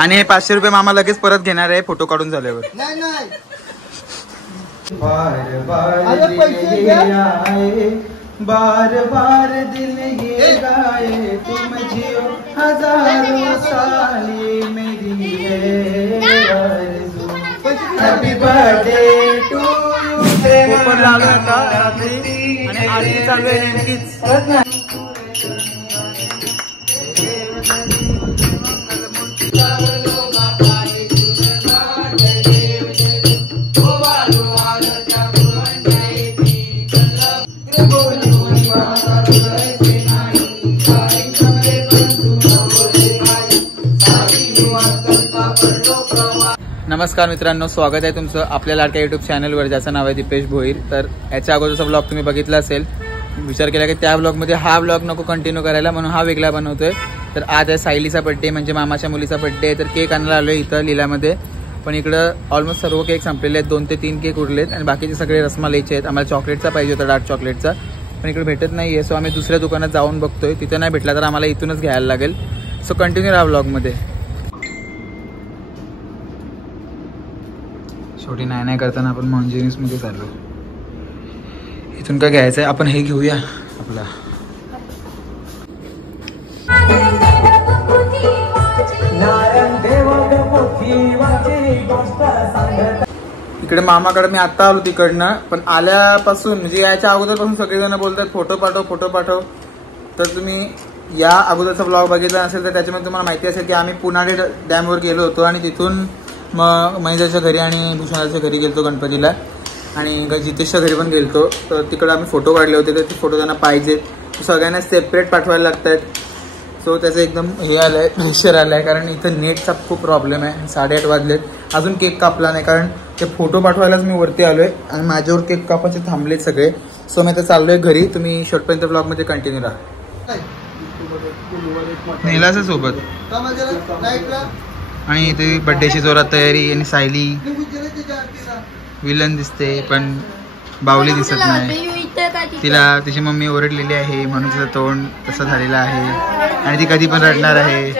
आणि हे 500 रुपये मामा लगेच परत घेणार आहे फोटो काढून झाल्यावर. बार बार दिल ये गाए तुम जियो हजारों साली मेरी है आरज़ू. Happy birthday to you. Paper लावला आता रात्री आणि आरती चालू आहे नेमकीच. नमस्कार मित्रांनो, स्वागत आहे तुमचं आपल्या लाडक्या यूट्यूब चॅनलवर ज्याचं नाव आहे दीपेश भोईर. तर याच्या अगोदरचा ब्लॉग तुम्ही बघितला असेल. विचार केला की त्या ब्लॉगमध्ये हा ब्लॉग नको कंटिन्यू करायला, म्हणून हा वेगळा बनवतोय. तर आज आहे सायलीचा बड्डे, म्हणजे मामाच्या मुलीचा बड्डे आहे. तर केक आणायला आलो आहे इथं लीलामध्ये. पण इकडं ऑलमोस्ट सर्व केक संपलेले आहेत. 2 ते 3 केक उरलेत आणि बाकीचे सगळे रसमलाईचे आहेत. आम्हाला चॉकलेटचा पाहिजे होता, डार्क चॉकलेटचा, पण इकडे भेटत नाही आहे. सो आम्ही दुसऱ्या दुकानात जाऊन बघतोय. तिथं नाही भेटला तर आम्हाला इथूनच घ्यायला लागेल. सो कंटिन्यू राहा ब्लॉगमध्ये. छोटी नाही करताना आपण मॉन्जिनिसमध्ये चाललो. इथून काय घ्यायचं आहे, आपण हे घेऊया आपला. इकडे मामाकडे मी आता आलो तिकडनं, पण आल्यापासून म्हणजे याच्या अगोदरपासून सगळेजण बोलतात फोटो पाठव फोटो पाठव. तर तुम्ही या अगोदरचा ब्लॉग बघितला नसेल तर त्याच्यामध्ये तुम्हाला माहिती असेल की आम्ही पुनाडे डॅमवर गेलो होतो आणि तिथून मग महेंद्रच्या घरी आणि भूषणाच्या घरी गेलतो गणपतीला, आणि जितेशच्या घरी पण गेलतो. तर तिकडे आम्ही फोटो काढले होते. तर ते फोटो त्यांना पाहिजेत, सगळ्यांना सेपरेट पाठवायला लागत आहेत. सो त्याचं एकदम हे आलं आहे, प्रेशर आलं आहे, कारण इथं नेटचा खूप प्रॉब्लेम आहे. 8:30 वाजलेत, अजून केक कापला नाही, कारण ते फोटो पाठवायलाच मी वरती आलो आहे आणि माझ्यावर केक कापायचे थांबलेत सगळे. सो मी आता चाललो आहे घरी. तुम्ही शेवटपर्यंत ब्लॉगमध्ये कंटिन्यू राहा. नेलाच सोबत आणि इथे बड्डेची जोरात तयारी. आणि सायली विलन दिसते पण बावली दिसत नाही. तिला तिची मम्मी ओरडलेली आहे म्हणून तिचं तोंड तसं झालेलं आहे आणि ती कधी पण रडणार आहे.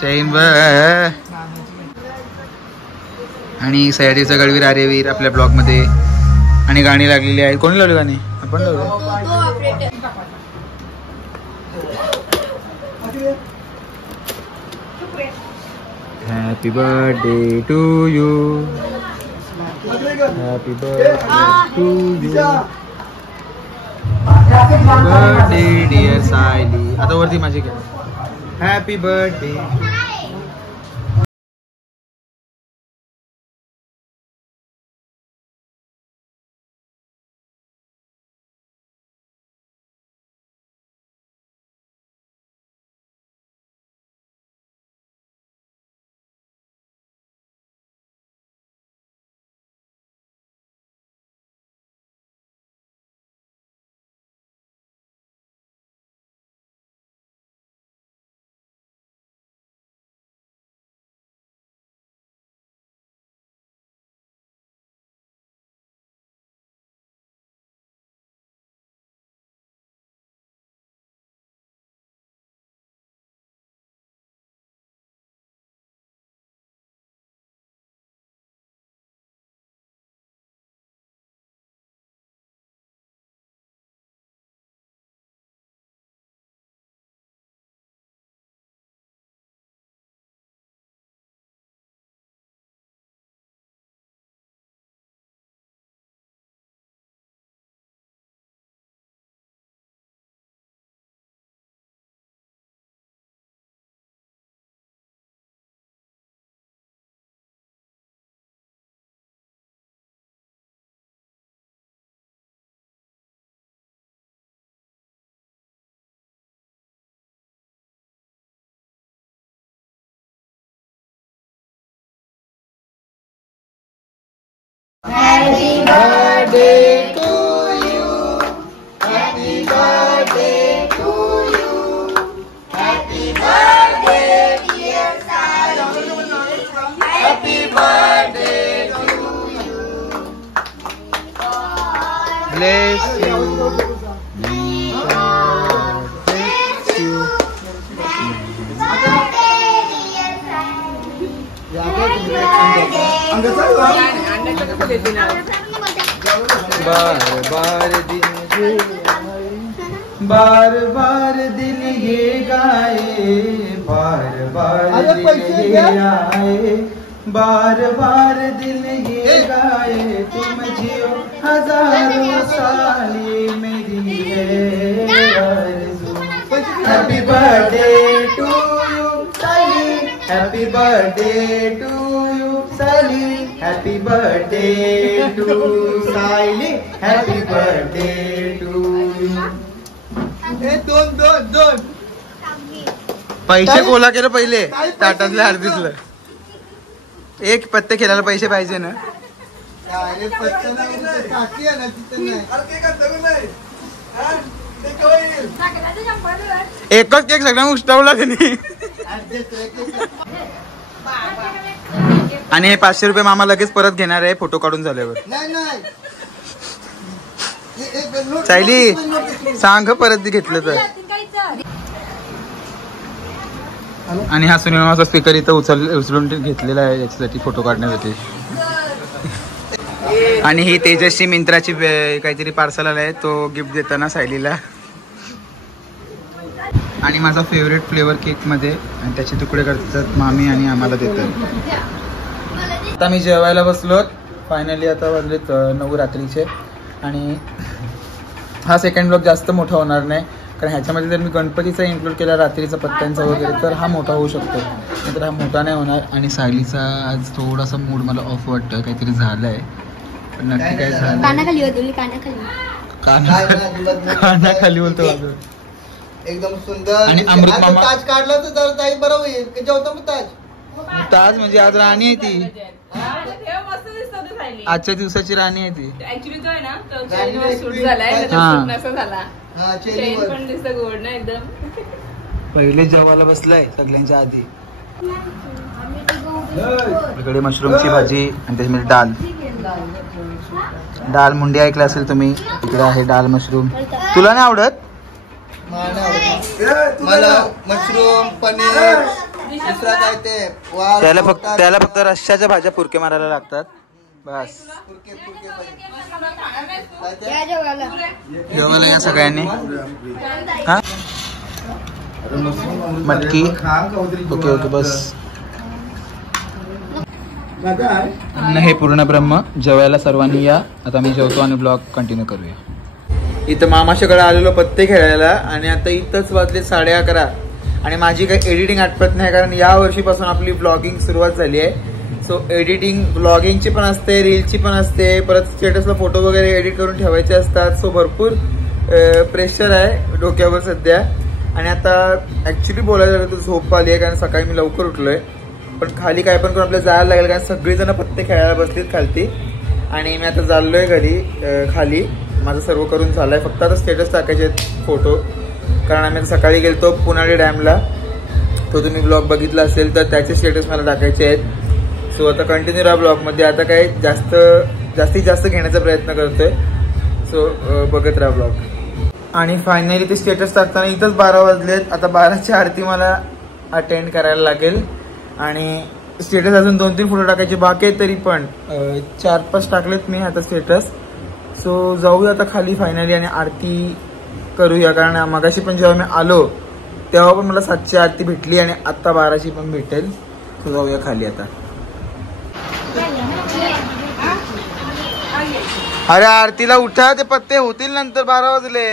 चैन आणि सह्याद्रीचा गडवीर आर्यवीर आपल्या ब्लॉगमध्ये. आणि गाणी लागलेली आहेत. कोणी लावली गाणी? आपण लावली. Happy birthday to you. Happy birthday to you. Happy birthday dear Saili. आता वरती माझी काय? Happy birthday. Happy birthday to you. Happy birthday to you. Happy birthday dear Saili. Happy birthday to you. Bless you. Bless you. बार बार दिन ये गाए, बार बार दिन ये आए, बार बार दिन ये गाए, तुम जियो हजारों साल मेरी है आरज़ू। हैप्पी बर्थडे टू यू साली, हैप्पी बर्थडे टू यू साली, हैप्पी बर्थडे टू साली, हैप्पी बर्थडे टू यू। दोन पैसे गोळा केलं पहिले ताटातल्या हळदीतलं. एक पत्ते खेळायला पैसे पाहिजे ना. एकच केक सगळ्यांना उष्टावला त्यांनी. आणि हे 500 रुपये मामा लगेच परत घेणार आहे फोटो काढून झाल्यावर. सायली सांग परत घेतलं तर. आणि हा सुनील मामाचा स्पीकर इथं उचलून घेतलेला आहे याच्यासाठी फोटो काढण्यासाठी. आणि ही तेजस्वी मिंत्राची काहीतरी पार्सल आलाय तो गिफ्ट देताना सायलीला. आणि माझा फेवरेट फ्लेवर केक मध्ये आणि त्याचे तुकडे करतात मामी आणि आम्हाला देतात. आता मी जेवायला बसलो फायनली. आता वाजलेत 9 रात्रीचे. आणि हा सेकंड ब्लॉग जास्त मोठा होणार नाही कारण ह्याच्यामध्ये जर मी गणपतीचा इन्क्लूड केला रात्रीचा पत्त्यांचा वगैरे तर हा मोठा होऊ शकतो, नाहीतर हा मोठा नाही होणार. आणि सायलीचा आज थोडासा मूड मला ऑफ वाटतं, काहीतरी झालंय पण नक्की काय झालं. कानाखाली बोलतो एकदम सुंदर. आणि अमृत मामा ताज काढला तर ताई बरोबर येईल जेवतो मग ताज. ताज म्हणजे आज राणी आहे ती, आजच्या दिवसाची राणी आहे ती. ऍक्च्युली तो आहे ना तो चेनवर सूट झालाय, नसा झाला. चेन पण दिसतं गोड ना एकदम. पहिले जेवायला बसलाय सगळ्यांच्या आधी. इकडे मशरूमची भाजी आणि त्याच्यामध्ये डाल. डाल मुंडी ऐकलं असेल तुम्ही. इकडे आहे डाल मशरूम. तुला नाही आवडत? मला मशरूम पनीर दुसरा काय ते त्याला फक्त रश्श्याच्या भाज्या पुरके मारायला लागतात बस. जेवायला या सगळ्यांनी. हा मटकी. ओके ओके बस. हे पूर्ण ब्रह्म. जेवायला सर्वांनी या. आता मी जेवतो आणि ब्लॉग कंटिन्यू करूया. इथं मामाच्याकडे आलेलो पत्ते खेळायला आणि आता इथंच वाजले 11:30. आणि माझी काही एडिटिंग आठवत नाही कारण या वर्षीपासून आपली ब्लॉगिंग सुरुवात झाली आहे. सो एडिटिंग ब्लॉगिंगची पण असते, रीलची पण असते, परत स्टेटसला फोटो वगैरे एडिट करून ठेवायचे असतात. सो भरपूर प्रेशर आहे डोक्यावर सध्या. आणि आता ॲक्च्युली बोलायला गेलं तर झोप आली आहे कारण सकाळी मी लवकर उठलोय. पण खाली काय पण करून आपल्याला जायला लागेल कारण सगळीजण पत्ते खेळायला बसलीत खालती. आणि मी आता चाललोय घरी खाली. माझं सर्व करून झालंय, फक्त आता स्टेटस टाकायचे आहेत फोटो कारण आम्ही सकाळी गेलतो पुनाडी डॅमला. तो तुम्ही ब्लॉग बघितला असेल तर त्याचे स्टेटस मला टाकायचे आहेत. सो आता कंटिन्यू राहा ब्लॉगमध्ये. आता काय जास्तीत जास्त घेण्याचा प्रयत्न करतोय. सो बघत राहा ब्लॉग. आणि फायनली ते स्टेटस टाकताना इथंच 12 वाजलेत. आता 12ची आरती मला अटेंड करायला लागेल. आणि स्टेटस अजून 2-3 फोटो टाकायचे बाकी आहेत तरी पण 4-5 टाकलेत मी आता स्टेटस. सो जाऊया आता खाली फायनली आणि आरती करूया कारण मगाशी पण जेव्हा मी आलो तेव्हा पण मला 7ची आरती भेटली आणि आत्ता 12ची पण भेटेल. सो जाऊया खाली आता. अरे आरतीला उठा, ते पत्ते होतील नंतर. 12 वाजले.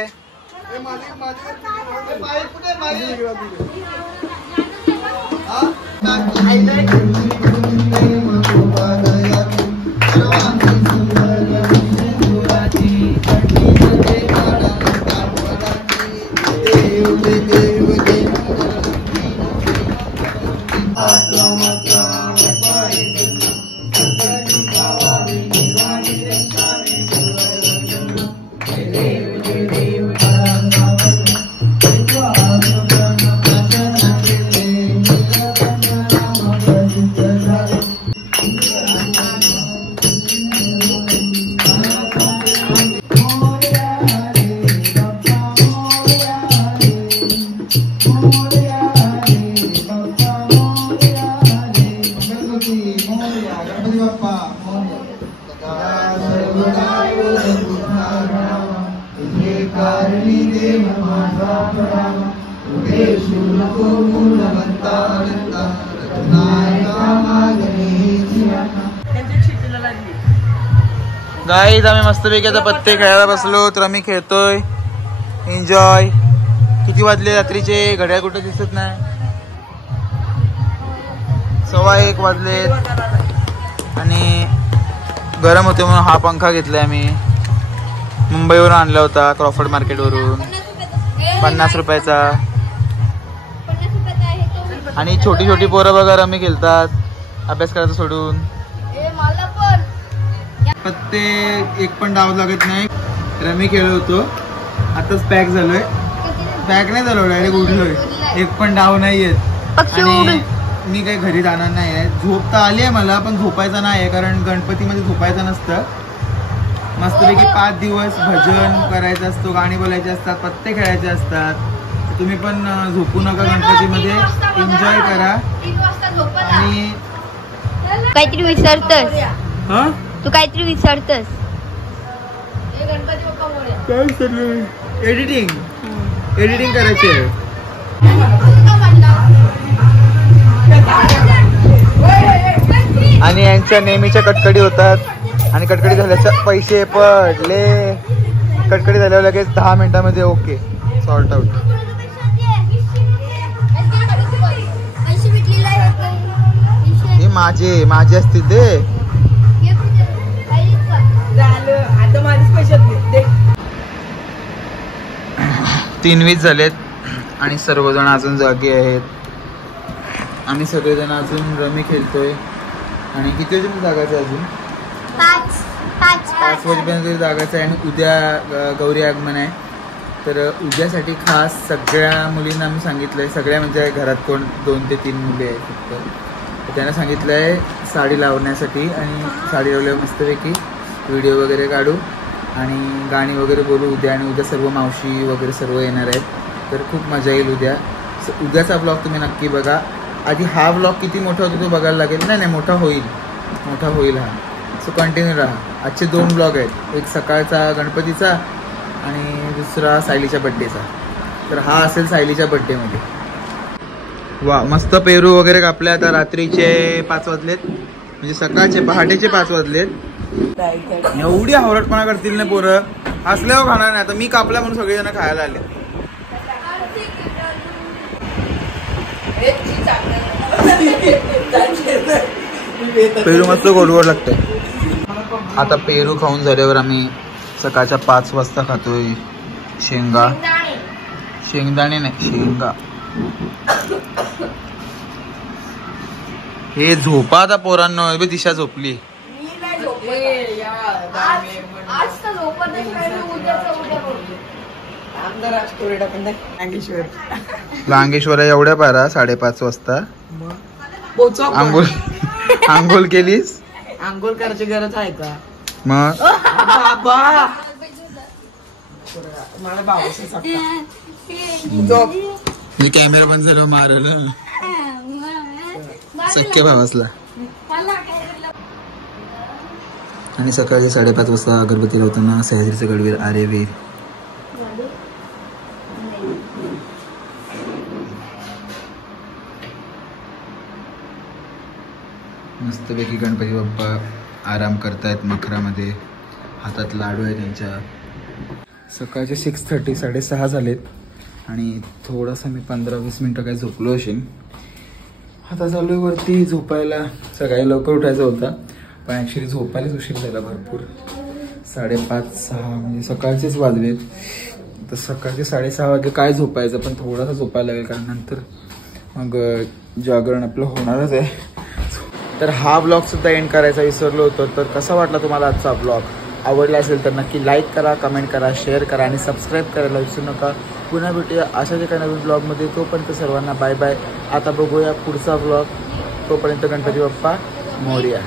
गाईज आम्ही मस्तपैकी आता पत्ते खेळायला बसलो. तर आम्ही खेळतोय, एन्जॉय. किती वाजले रात्रीचे? घड्याळ कुठे दिसत नाही. 1:15 वाजलेत आणि गरम होते म्हणून हा पंखा घेतलाय आम्ही. मुंबईवरून आणला होता, क्रॉफर्ड मार्केटवरून. 50 रुपयाचा. आणि छोटी छोटी पोरं बघा रमी खेळतात अभ्यास करायचं सोडून. पत्ते एक पण डाव लागत नाही. रमी खेळत होतो, आताच पॅक झालोय. पॅक नाही झालो, डायरेक्ट उडलोय. एक पण डाव नाही येत. आणि मी काही घरी जाणार नाही आहे. झोप तर आली आहे मला, पण झोपायचं नाही आहे, कारण गणपतीमध्ये झोपायचं नसतं. मस्तपैकी 5 दिवस भजन करायचं असतो, गाणी बोलायची असतात, पत्ते खेळायचे असतात. तुम्ही पण झोपू नका, गणपतीमध्ये एन्जॉय करा. आणि काहीतरी विसरतस. हा तू काहीतरी विसरतस. एडिटिंग करायची आहे. आणि यांच्या नेहमीच्या कटकडी होतात. आणि कटकडी झाल्याच्या पैसे पडले. कटकडी झाल्यावर लगेच 10 मिनिटांमध्ये ओके सॉर्ट आउट. हे माझे असतील ते. 3:20 झालेत आणि सर्वजण अजून जागे आहेत. आम्ही सगळेजण अजून रमी खेळतोय. आणि किती वाजेपर्यंत जागायचं? अजून 5 वाजेपर्यंत जागायचं आहे. आणि उद्या गौरी आगमन आहे. तर उद्यासाठी खास सगळ्या मुलींना आम्ही सांगितलं आहे, सगळ्या म्हणजे घरात कोण 2 ते 3 मुली आहेत फक्त, त्यांना सांगितलं आहे साडी लावण्यासाठी. आणि साडी लावल्यावर मस्तपैकी व्हिडिओ वगैरे काढू आणि गाणी वगैरे बोलू उद्या. आणि उद्या सर्व मावशी वगैरे सर्व येणार आहेत. तर खूप मजा येईल उद्या. उद्याचा ब्लॉग तुम्ही नक्की बघा. आधी हा ब्लॉग किती मोठा होतो तो बघायला लागेल. नाही मोठा होईल हा. सो कंटिन्यू राहा. आजचे 2 ब्लॉग आहेत, एक सकाळचा गणपतीचा आणि दुसरा सायलीच्या बड्डेचा. तर हा असेल सायलीच्या बड्डेमध्ये. वा मस्त पेरू वगैरे कापले. आता रात्रीचे 5 वाजलेत, म्हणजे सकाळचे पहाटेचे 5 वाजलेत. एवढी हावरटपणा करतील ना पोरं, हसल्यावर खाणार नाही. आता मी कापला म्हणून सगळेजण खायला आले. पेरू मस्त गोड लागतंय. आता पेरू खाऊन झाल्यावर आम्ही सकाळच्या 5 वाजता खातोय शेंगदाणे नाही शेंगा. हे झोपा आता पोरांनो. दिशा झोपली. लांगेश्वर एवढ्या पारा 5:30 वाजता आंघोळ केलीस? आंघोळ करायची गरज आहे का मग? मला बाबाशी कॅमेरा पण झालं मारल सख्या भावासला. आणि सकाळी 5:30 वाजता अगरबत्ती लावताना सह्याद्रीचं गडवीर आर्यवीर. मस्तपैकी गणपती बाप्पा आराम करतायत मखरामध्ये. हातात लाडू आहे त्यांच्या. सकाळचे 6:30 6:30 झालेत. आणि थोडासा मी 15-20 मिनटं काय झोपलो असेल. आता चालू आहे वरती झोपायला. सकाळी लवकर उठायचं होता, पण ॲक्च्युली झोपायलाच उशीर झाला भरपूर. 5:30-6 म्हणजे सकाळचेच वाजलेत. तर सकाळचे 6:30 वाजे काय झोपायचं, पण थोडासा झोपायला लागेल, कारण नंतर मग जागरण आपलं होणारच आहे. तर हा ब्लॉग सुद्धा एंड करायचा विसरलो होतो. तर कसा वाटला तुम्हाला आजचा ब्लॉग? आवडला असेल तर नक्की लाईक करा, कमेंट करा, शेअर करा आणि सबस्क्राईब करायला विसरू नका. पुन्हा भेटूया अशाच एका नवीन ब्लॉगमध्ये. तोपर्यंत सर्वांना बाय बाय. आता बघूया पुढचा ब्लॉग. तोपर्यंत गणपती बाप्पा मोरया.